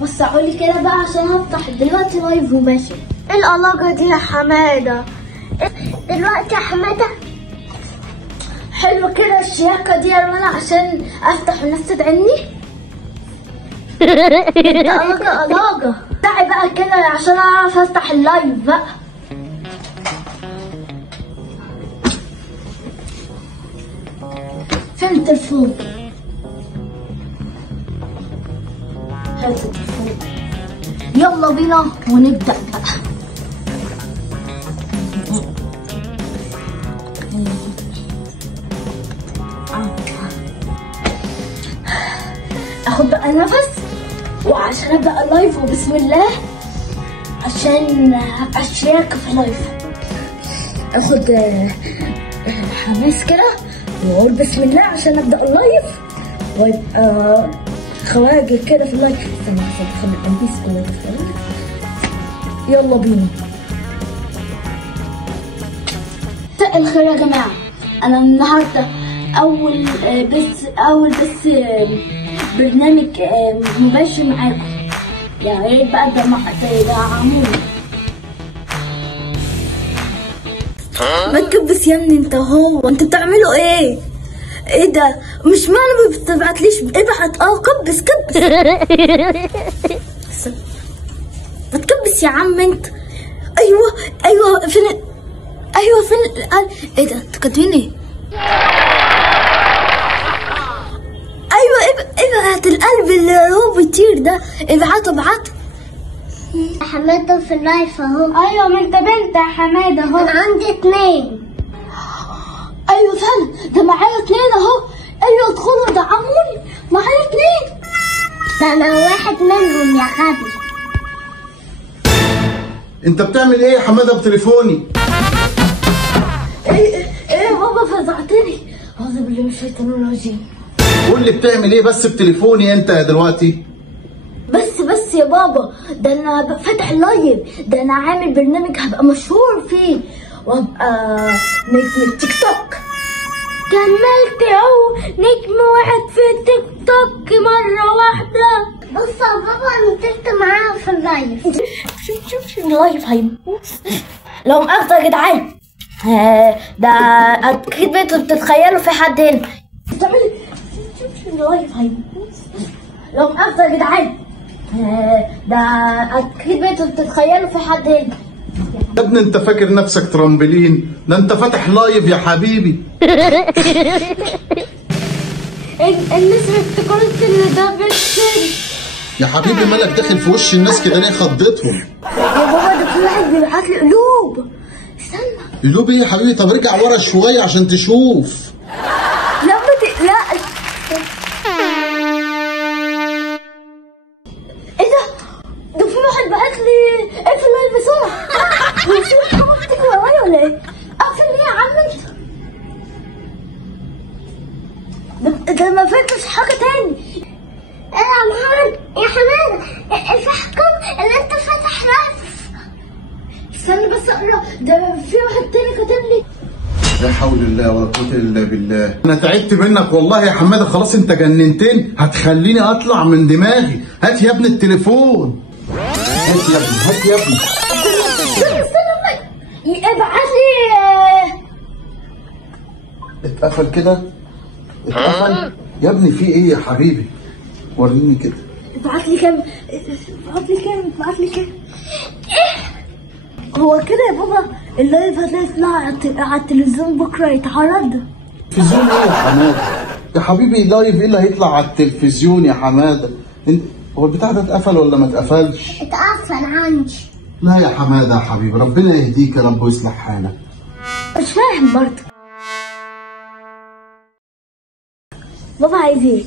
وسعولي كده بقى عشان هفتح دلوقتي لايف وماشي. ايه العلاقة دي يا حمادة؟ دلوقتي يا حمادة حلو كده الشياكة دي يا رنا عشان افتح والناس تدعمني. انت علاقة تعي بقى كده عشان اعرف افتح اللايف بقى. فين التليفون؟ هات التليفون يلا بينا ونبدأ بقى. اخد بقى نفس وعشان ابدأ اللايف وبسم الله عشان ابقى شياكة في اللايف. اخد حماس كده واقول بسم الله عشان ابدأ اللايف ويبقى خواجل كده في اللايف. استنى خلي القميص يلا بينا. مساء الخير يا جماعة، انا النهارده اول بس برنامج مباشر معاكم، يا ريت بقى تدعموني. ما تكبس يا ابني انت هو، انت بتعملوا ايه؟ ايه ده؟ مش معنى ما بتبعتليش ابعت كبس ما تكبس يا عم انت. ايوه فين ايه ده؟ انت كاتبين ايه؟ ايوه ابعت القلب اللي هو بيطير ده، ابعته حماده في اللايف اهو. ايوه ما انت بنت يا حماده اهو. انا عندي 2. ايوه فعلا ده معايا 2 اهو. ايوه ادخلوا دعموني معايا 2. ده انا واحد منهم يا غبي. انت بتعمل ايه يا حماده بتليفوني؟ ايه يا بابا فزعتني. اعوذ بالله من الشيطان الرجيم. قول لي بتعمل ايه بس بتليفوني انت دلوقتي؟ بس يا بابا ده انا فاتح اللايف، ده انا عامل برنامج هبقى مشهور فيه وابقى نجم التيك توك. كملت اهو نجم واحد في التيك توك مرة واحدة. بص يا بابا انا طلعت معاها في اللايف. شوف اللايف هيبوظ لو مؤاخذة يا جدعان. ده اكيد انتوا بتتخيلوا في حد هنا بتعملي. شوف اللايف هيبوظ لو مؤاخذة يا جدعان. ده اكيد انتوا بتتخيلوا في حد هنا. يا ابني انت فاكر نفسك ترامبلين؟ ده انت فاتح لايف يا حبيبي. الناس افتكرت ان ده بالسن. يا حبيبي مالك داخل في وش الناس كده ليه؟ خضتهم يا بابا ده في واحد بيبعت لي قلوب. استنى قلوب ايه يا حبيبي؟ طب ارجع ورا شويه عشان تشوف. لا ما تقلقش. ايه ده في واحد بعت لي اقفل اللايف بسرعه. هو في واحد بتجري ورايا ولا ايه؟ اقفل ليه يا عم انت؟ ده ما فهمتش حاجه تاني. يا حماده الفحكم اللي انت فاتح لايف. استنى بس اقرا، ده في واحد تاني كاتب لي. لا حول الله ولا قوه الا بالله. انا تعبت منك والله يا حماده، خلاص انت جننتني، هتخليني اطلع من دماغي. هات يا ابني التليفون. هات يا ابني. استنى ابعت لي. اتقفل كده؟ اتقفل؟ يا ابني في ايه يا حبيبي؟ وريني كده. ابعت لي كام. هو كده يا بابا اللايف هتطلع على التلفزيون بكره يتعرض. تلفزيون ايه يا حماده؟ يا حبيبي لايف ايه اللي هيطلع على التلفزيون يا حماده؟ هو البتاع ده اتقفل ولا ما اتقفلش؟ اتقفل عندي. لا يا حماده يا حبيبي، ربنا يهديك يا رب ويصلح حالك. مش فاهم برضه بابا عايز ايه؟